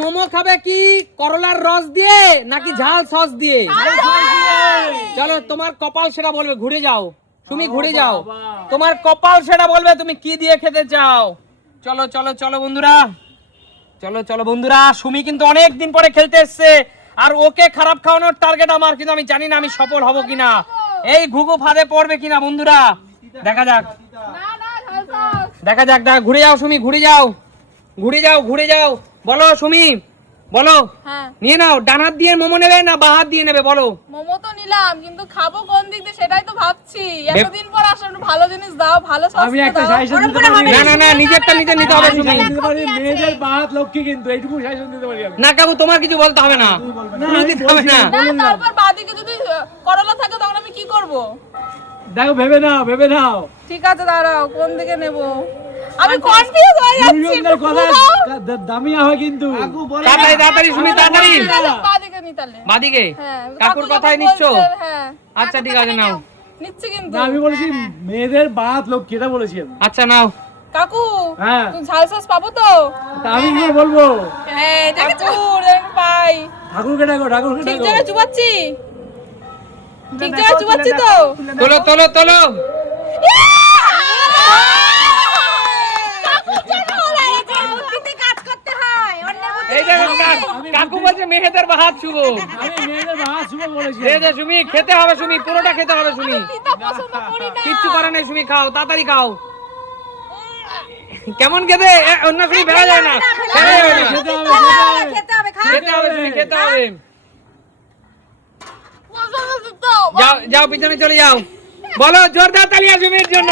মোমো খাবে কি করলার রস দিয়ে নাকি ঝাল সস দিয়ে? চলো তোমার কপাল সেটা বলবে, ঘুরে যাও তুমি, ঘুরে যাও, তোমার কপাল সেটা বলবে তুমি কি দিয়ে খেতে চাও। চলো চলো চলো বন্ধুরা, চলো চলো বন্ধুরা, সুমি কিন্তু অনেক দিন পরে খেলতে এসছে, আর ওকে খারাপ খাওয়ানোর টার্গেট আমার, কিন্তু আমি জানি না আমি সফল হব কিনা, এই ঘুঘু ফাঁদে পড়বে কিনা বন্ধুরা, দেখা যাক দেখা যাক। ঘুরে যাও সুমি, ঘুরে যাও, ঘুরে যাও, ঘুরে যাও। বলো সুমি, বলো। নিয়ে নাও, ডান হাত দিয়ে মোমো নেবে না বা হাত দিয়ে নেবে বলো? মোমো তো নিলাম, কিন্তু খাবো কোন দিক দিয়ে সেটাই তো ভাবছি। এতদিন পর আসলে ভালো জিনিস দাও, ভালো সস্তা দাও। আমি একটা সাজেশন দিতে পারি। না না না, নিজেরটা নিজে নিতে হবে সুমি। মেয়েদের বাত লক্ষ্মী কিন্তু এইটুকু সাজেশন দিতে পারি আমি। না কাকু, তোমার কিছু বলতে হবে না, তুমি দিতে হবে না। না, তারপর বাদিকে যদি করলা থাকে তখন আমি কি করব? দেখো, ভেবে নাও, ভেবে নাও। ঠিক আছে, দাঁড়াও, কোন দিকে নেব? আমি কনফিউজ হয়ে যাচ্ছি। দুজনের কথা দামিয়া হয় কিন্তু। তাড়াতাড়ি তাড়াতাড়ি সুমি, তাড়াতাড়ি। বাদিকে নি তাহলে। বাদিকে? হ্যাঁ, কাকুর কথাই নিচ্ছো? হ্যাঁ। আচ্ছা ঠিক আছে, নাও। নিচ্ছি কিন্তু। না, আমি বলেছি মেয়েদের বাত লক্ষ্মী, এটা বলেছি আমি। আচ্ছা নাও। কাকু, হ্যাঁ, তুমি ঝাল সস পাবো তো? তা আমি কি বলবো? হ্যাঁ, দেখেছো, আমি পাই। ঠাকুরকে ডাকো, ঠাকুরকে ঠিক ডাকো। জায়গায় চুবাচ্ছি, ঠিক জায়গায় চুবাচ্ছি তো? তোলো তোলো তোলো। এই দেখো, কাকু বলছে মেয়েদের হাত শুভ। আমি মেয়েদের বাত শুভ বলেছি। এই যে সুমি, খেতে হবে সুমি, পুরোটা খেতে হবে সুমি, কিচ্ছু করে নাই সুমি, খাও তাড়াতাড়ি খাও। কেমন খেতে? অন্য সুমি ফেলা যায় না, ফেলা যাবে না, খেতে হবে সুমি, খেতে হবে। যাও যাও, পিছনে চলে যাও। বলো জোরদার তালিয়া সুমির জন্য।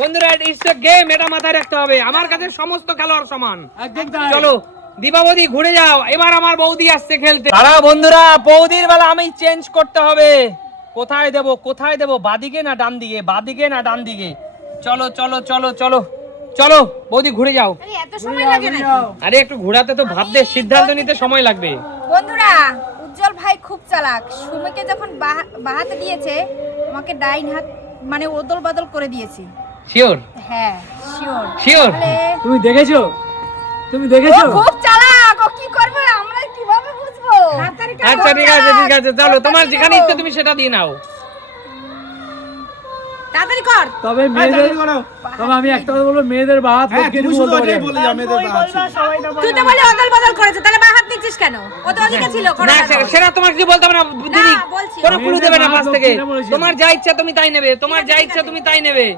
বন্ধুরা, ইটস এ গেম, এটা মাথায় রাখতে হবে, আমার কাছে সমস্ত খেলোয়াড় সমান। একদম তাই। চলো দীপাবতী, ঘুরে যাও, এবার আমার বৌদি আসছে খেলতে। দাঁড়াও বন্ধুরা, বৌদির বেলা আমি চেঞ্জ করতে হবে। কোথায় দেব, কোথায় দেব, বাদিকে না ডান দিকে, বাদিকে না ডান দিকে? চলো চলো চলো চলো চলো বৌদি, ঘুরে যাও। এত সময় লাগে নাকি? আরে একটু ঘোরাতে তো ভাবতে, সিদ্ধান্ত নিতে সময় লাগবে। বন্ধুরা, উজ্জ্বল ভাই খুব চালাক। সুমিকে যখন বাহাতে দিয়েছে, আমাকে ডাইন হাত মানে ওদল বদল করে দিয়েছে। শিওর? হ্যাঁ, শিওর। শিওর? তুমি দেখেছো? তুমি দেখেছো? খুব চালাক, ও কি করবে আমরা কিভাবে বুঝবো? আচ্ছা ঠিক আছে ঠিক আছে, চলো তোমার যেখানে ইচ্ছে তুমি সেটা দিয়ে নাও। তাড়াতাড়ি কর। তবে আমি একটা কথা বলবো, মেয়েদের বাত লক্ষ্মী এটুকু বলতে পারি। তুই তো বলে ওদল বদল করেছে, তাহলে বাহাত দিচ্ছিস কেন? ও তো ওদিকে ছিল, না সেটা তোমার কিছু বলতে হবে না দিদি, বলছি। কোনো ক্লু দেবে না পাশ থেকে, এটা বলেছি। তোমার যা ইচ্ছা তুমি তাই নেবে, তোমার যা ইচ্ছা তুমি তাই নেবে।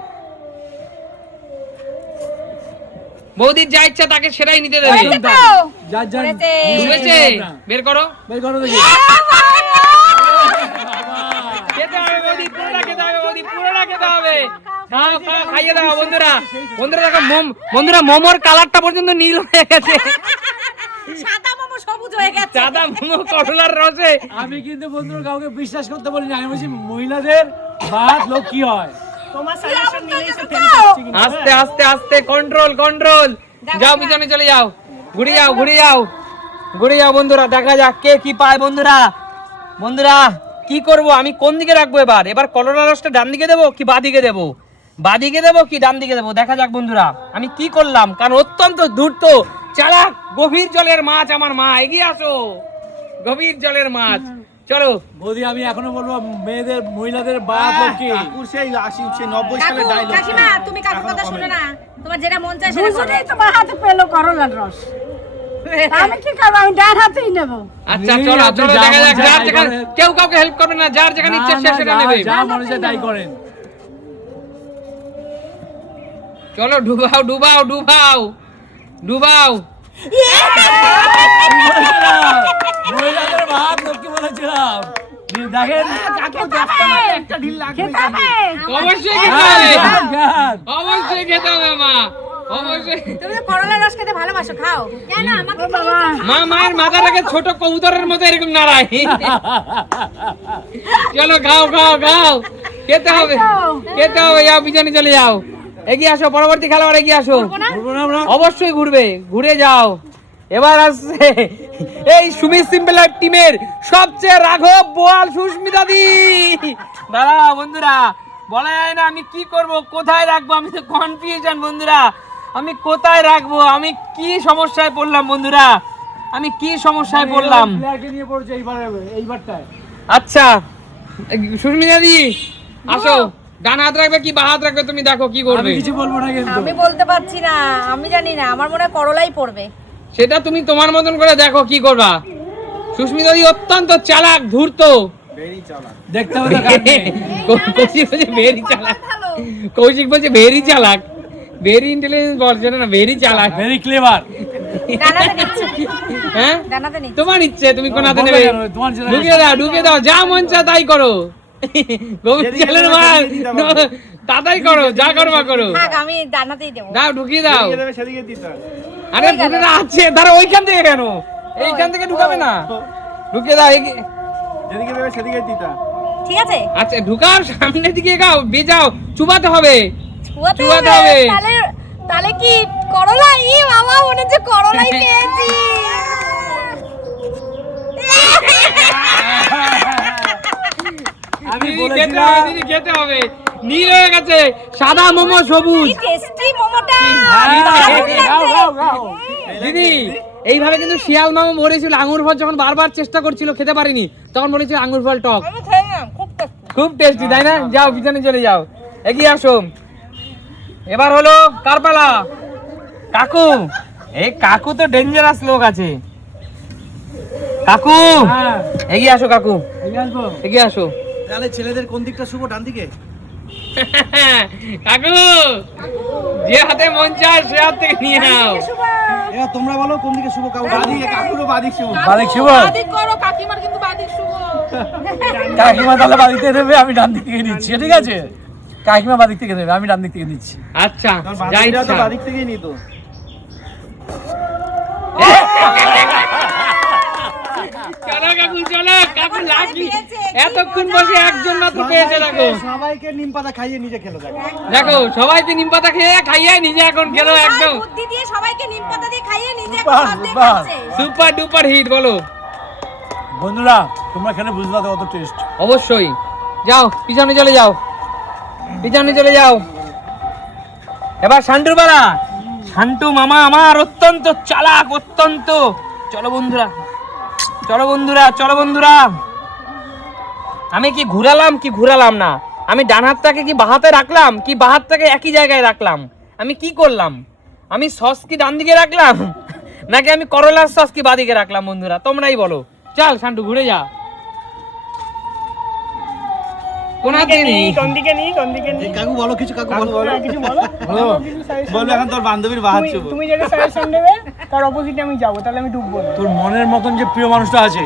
বৌদির যা ইচ্ছা তাকে সেটাই নিতে দেবে। হয়েছে তো? যার যার করেছে। বুঝেছে? বের করো, বের করো দেখি। খেতে হবে বৌদি, পুরোটা খেতে হবে বৌদি, পুরোটা খেতে হবে। খাও খাও, খাইয়ে দাও বন্ধুরা। বন্ধুরা দেখো, বন্ধুরা মোমোর কালারটা পর্যন্ত নীল হয়ে গেছে, সাদা মোমো সবুজ হয়ে গেছে। সাদা মোমো করলার রসে। আমি কিন্তু বন্ধুরা কাউকে বিশ্বাস করতে বলি না, আমি বলছি মহিলাদের বাত লক্ষ্মী হয়। আস্তে আস্তে আস্তে, কন্ট্রোল কন্ট্রোল। যাও পিছনে চলে যাও, ঘুরে যাও ঘুরে যাও ঘুরে যাও বন্ধুরা, দেখা যাক কে কি পায়। বন্ধুরা বন্ধুরা কি করব, আমি কোন দিকে রাখবো এবার? এবার কলরা রসটা ডান দিকে দেবো কি বাদিকে দেবো? বাদিকে দেবো কি ডান দিকে দেবো? দেখা যাক বন্ধুরা আমি কি করলাম, কারণ অত্যন্ত ধূর্ত চালাক গভীর জলের মাছ আমার মা। এগিয়ে আসো, গভীর জলের মাছ। চলো বৌদি, আমি এখনো বলবো মহিলাদের বাত লক্ষ্মী। কাকুর সেই 80 90 সালের ডায়লগ। কাকিমা, তুমি কাকুর কথা শুনো না, তোমার যেটা মন চায় সেটা করো। দুজনেই তোমার হাতে পেলো করলার রস, আমি কি করবো? আমি ডান হাতেই নেবো। আচ্ছা চলো চলো, দেখা যাক যার যেখানে, কেউ কাউকে হেল্প করবে না, যার যেখানে ইচ্ছে সে সেটা নেবে। যা মনে চায় তাই করেন। চলো ডুবাও ডুবাও ডুবাও ডুবাও। মহিলাদের বাত লক্ষ্মী বলেছিলাম। দেখেন একটা ঢিল লাগবে। অবশ্যই খেতে হবে, জ্ঞান। অবশ্যই খেতে হবে মা, অবশ্যই। তুমি তো করলার রস খেতে ভালোবাসো, খাও। কেন আমাকে মা মায়ের মাথাটাকে ছোট কবুতরের মতো এরকম নাড়ায়। চলো খাও খাও খাও, খেতে হবে খেতে হবে। যাও পিছনে চলে যাও, এগিয়ে আসো, পরবর্তী খেলোয়াড় এগিয়ে আসো। ঘুরবো না আমরা? অবশ্যই ঘুরবে, ঘুরে যাও। এবার আসছে এই সুমি সিম্পল লাইফ টিমের সবচেয়ে রাঘব বোয়াল সুস্মিতা দি। দাঁড়াও বন্ধুরা, বলা যায় না আমি কি করব, কোথায় রাখবো, আমি তো কনফিউশন বন্ধুরা, আমি কোথায় রাখবো, আমি কি সমস্যায় পড়লাম বন্ধুরা। আমি কি সমস্যায় পড়লাম। প্লেয়ারকে নিয়ে পড়ছে এইবারটায়। আচ্ছা সুস্মিতা দি আসো, ডান হাত রাখবে কি বা হাত রাখবে তুমি দেখো কি আমি করবে। কিছু বলবো না কিন্তু। আমি বলতে পারছি না, আমি জানি না, আমার মনে হয় করলাই পড়বে। সেটা তুমি তোমার মতন করে দেখো কি করবা। সুস্মিতা দি অত্যন্ত চালাক ধূর্ত। দেখতে হবে তো কাকে। কৌশিক বলছে ভেরি চালাক, কৌশিক বলছে ভেরি চালাক, ভেরি ইন্টেলিজেন্ট বলছে না, ভেরি চালাক। Very clever. ডানাতে নিচ্ছি, হ্যাঁ ডানাতে নিচ্ছি। তোমার ইচ্ছে, তুমি কোন হাতে বলবে নেবে কেন? তোমার ছেলে- ঢুকে দাও যা মন চায় তাই করো। গোবিন্দ চালের মাল তাতাই করো, যা করবা করো। থাক, আমি ডানাতেই দেবো। দাও ঢুকিয়ে দাও। যেদিকে দেবে সেদিকে দিতে হবে। আরে ঢুকে আছে ধরো, ওইখান থেকে কেন, এইখান থেকে ঢুকাবে না, ঢুকিয়ে দাও। যেদিকে দেবে সেদিকে দিতে হবে। ঠিক আছে, আচ্ছা ঢুকাও, সামনের দিকে গাও, বেজাও, চুবাতে হবে। চুয়াতে চুয়াতে হবে। হবে। তাহলে তাহলে কি করলা? ই বাবা, মনে হচ্ছে করলাই পেয়েছি। আমি দিদি খেতে বলেছিলাম হবে, দিদি খেতে হবে। নীল হয়ে গেছে, সাদা মোমো সবুজ। কি টেস্টি মোমোটা। গাও গাও গাও। দিদি এইভাবে কিন্তু শিয়াল মামা বলেছিল আঙ্গুর ফল যখন বারবার চেষ্টা করছিল খেতে পারিনি, তখন বলেছিল আঙ্গুর ফল টক। আমি খেয়ে নিলাম, খুব টেস্টি। খুব টেস্টি তাই না? যাও পিছনে চলে যাও, এগিয়ে আসো। এবার হলো কার পালা? কাকু। এই কাকু তো ডেঞ্জারাস লোক আছে। কাকু হ্যাঁ, এগিয়ে আসো, কাকু এই আসবো। এগিয়ে আসো। তাহলে ছেলেদের কোন দিকটা শুভ? ডান দিকে? কাকু যে হাতে মন চায় সে হাত থেকে নিয়ে নাও। এবার তোমরা বলো কোন দিকে শুভ? কাকু বাদিকে, কাকুরও বাদিক শুভ। বাদিক শুভ। বাদিক করো, কাকিমার কিন্তু বাদিক শুভ। কাকিমা তাহলে বাদিক থেকে দেবে, আমি ডান দিক থেকে নিচ্ছি, ঠিক আছে? কাকিমা বাদিক থেকে দেবে, আমি ডান দিক থেকে নিচ্ছি। আচ্ছা কারণ যাই বাদিকরা তো ইচ্ছা। বাদিক থেকেই নিত। চলো কাকু চলো, কাকু লাকি এতক্ষণ বসে একজন মাত্র পেয়েছে। দেখো সবাইকে নিম পাতা খাইয়ে নিজে খেলো। দেখো দেখো সবাইকে নিম পাতা খেয়ে খাইয়ে নিজে এখন খেলো একদম বুদ্ধি দিয়ে সবাইকে নিম পাতা দিয়ে খাইয়ে নিজে বাহ, অর্ধেক বাহ। খাচ্ছে। Super duper hit. বলো বন্ধুরা, তোমরা খেলে বুঝবা তো কত টেস্ট। অবশ্যই। যাও পিছনে চলে যাও, পিছনে চলে যাও। এবার শান্টুর পালা। শান্টু মামা আমার অত্যন্ত চালাক, অত্যন্ত। চলো বন্ধুরা, চলো বন্ধুরা, চলো বন্ধুরা। আমি কি ঘুরালাম কি ঘুরালাম না? আমি ডান হাতটাকে কি বাহাতে রাখলাম কি বাহাতটাকে একই জায়গায় রাখলাম? আমি কি করলাম? আমি সস কি ডান দিকে রাখলাম নাকি আমি করলার সস কি বাদিকে রাখলাম? বন্ধুরা তোমরাই বলো। চল শান্টু ঘুরে যা। কোন হাতে নেই? এই কাকু বলো কিছু, কাকু বলো বলো কিছু বলো। বলো এখন তোর বান্ধবীর বাহাত শুভ। তুমি যেটা সাজেশন দেবে তার অপোজিটে আমি যাবো, তাহলে আমি ডুববো না। তোর মনের মতন যে প্রিয় মানুষটা আছে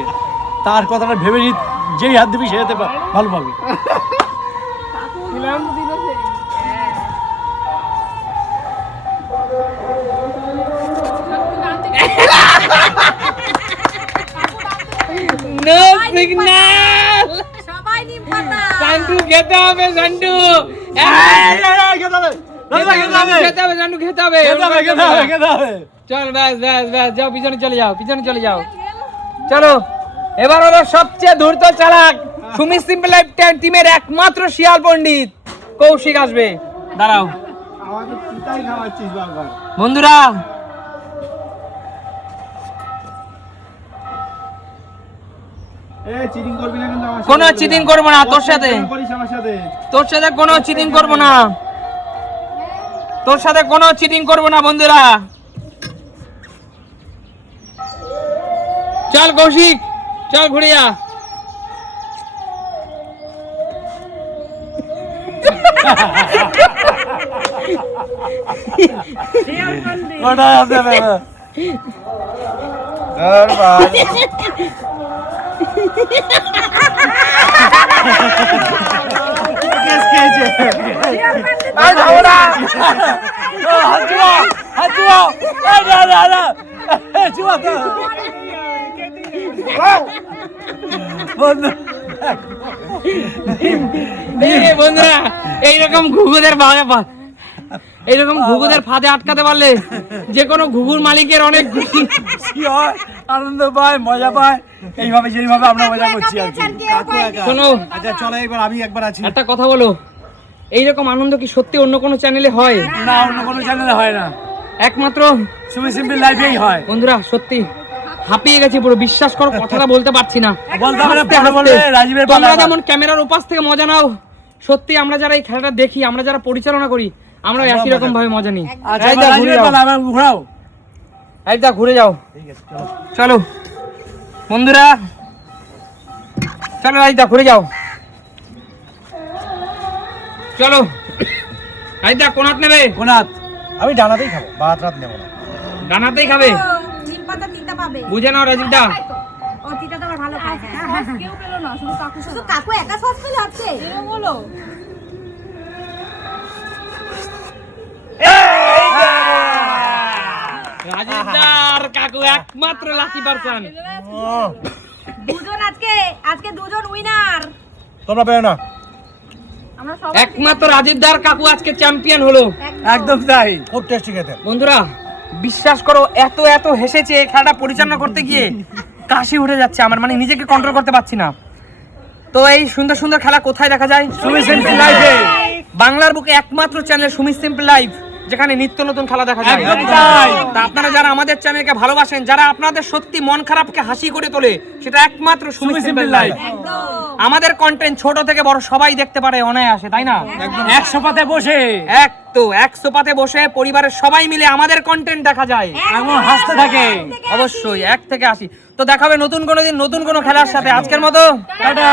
তার কথাটা ভেবে নিই, যেই হাত দিবি সে হাতে ভালো পাবি। দিলাম তো দিল সেই। No signal. সবাই নিম পাতা। শান্টু খেতে হবে, শান্টু খেতে হবে, শান্টু খেতে হবে। চল ব্যাস ব্যাস ব্যাস, যাও পিছনে চলে যাও, পিছনে চলে যাও। চলো এবার হলো সবচেয়ে ধূর্ত চালাক সুমি সিম্পল লাইফ টিমের একমাত্র শিয়াল পণ্ডিত কৌশিক আসবে। দাঁড়াও আমাকে পিতাই খাওয়াচ্ছিস বারবার। বন্ধুরা, এ চিটিং করবি না কিন্তু আমার সাথে। কোনো চিটিং করবো না তোর সাথে, করিস আমার সাথে। তোর সাথে কোনো চিটিং করবো না, তোর সাথে কোনো চিটিং করবো না। বন্ধুরা চল কৌশিক, চল ঘুরে যা। ওটা আছে বাবা। কেস খেয়েছে। হাত জুয়া, হাত জুয়া। এই না না না, এই জুয়া তো। বন্ধু, বন্ধুরা এইরকম ঘুঘুদের এইরকম ঘুঘুদের ফাঁদে আটকাতে পারলে যে কোনো ঘুঘুর মালিকের অনেক কি হয়, আনন্দ পায়, মজা পায়। এইভাবে যেইভাবে আমরা মজা করছি আর কি। কাকু একা। শোনো আচ্ছা চলো এবার আমি একবার আছি। একটা কথা বলো, এইরকম আনন্দ কি সত্যি অন্য কোনো চ্যানেলে হয়? না, অন্য কোনো চ্যানেলে হয় না, একমাত্র সুমি সিম্পল লাইফেই হয়। বন্ধুরা সত্যি হাঁপিয়ে গেছি পুরো, বিশ্বাস করো কথাটা বলতে পারছি না। বলতে হবে না, হাসতে পরে বলবে হাসতে। রাজীবের তোমরা পালা। যেমন ক্যামেরার ওপাশ থেকে মজা নাও, সত্যি আমরা যারা এই খেলাটা দেখি, আমরা যারা পরিচালনা করি, আমরা একই রকম ভাবে মজা নিই। আচ্ছা, এই এবার যা, ঘুরে রাজীবের যাও। পালা, আবার ঘোরাও। এই যা, ঘুরে যাও। চলো বন্ধুরা, চলো রাজদা ঘুরে যাও। চলো রাজদা, কোন হাত নেবে? কোনাত আমি ডানাতেই খাবো, বাত রাত নেবো না। ডানাতেই খাবে? নিম পাতা তিতা পাবে। বুঝে নাও রাজদা। ও তিতা তো আমার ভালো খায়। সস কেউ পেলো না, শুধু কাকু শুধু কাকু একা সস পেলে হচ্ছে। এরকম হলো। রাজদার কাকু একমাত্র লাকি পারসন। দুজন আজকে দুজন উইনার। তোমরা পেও না। আমরা সবাই একমাত্র রাজদার কাকু আজকে চ্যাম্পিয়ন হলো। একদম তাই। খুব টেস্টি খেতে। বন্ধুরা বিশ্বাস করো, এত এত হেসেছে এই খেলাটা পরিচালনা করতে গিয়ে, কাশি উঠে যাচ্ছে আমার, মানে নিজেকে কন্ট্রোল করতে পারছি না। তো এই সুন্দর সুন্দর খেলা কোথায় দেখা যায়? সুমি সিম্পল লাইফে। বাংলার বুকে একমাত্র চ্যানেল সুমি সিম্পল লাইফ, যেখানে নিত্য নতুন খেলা দেখা যায়। একদম তাই। তা আপনারা যারা আমাদের চ্যানেলকে ভালোবাসেন, যারা আপনাদের সত্যি মন খারাপকে হাসি করে তোলে, সেটা একমাত্র Sumi Sumi simple simple life. Life. আমাদের কন্টেন্ট ছোট থেকে বড় সবাই দেখতে পারে অনায়াসে, তাই না? এক সোফাতে বসে এক সোফাতে বসে পরিবারের সবাই মিলে আমাদের কন্টেন্ট দেখা যায়। এমন হাসতে থাকে। অবশ্যই 1 থেকে 80। তো দেখাবে নতুন কোনো দিন নতুন কোনো খেলার সাথে। আজকের মতো টাটা।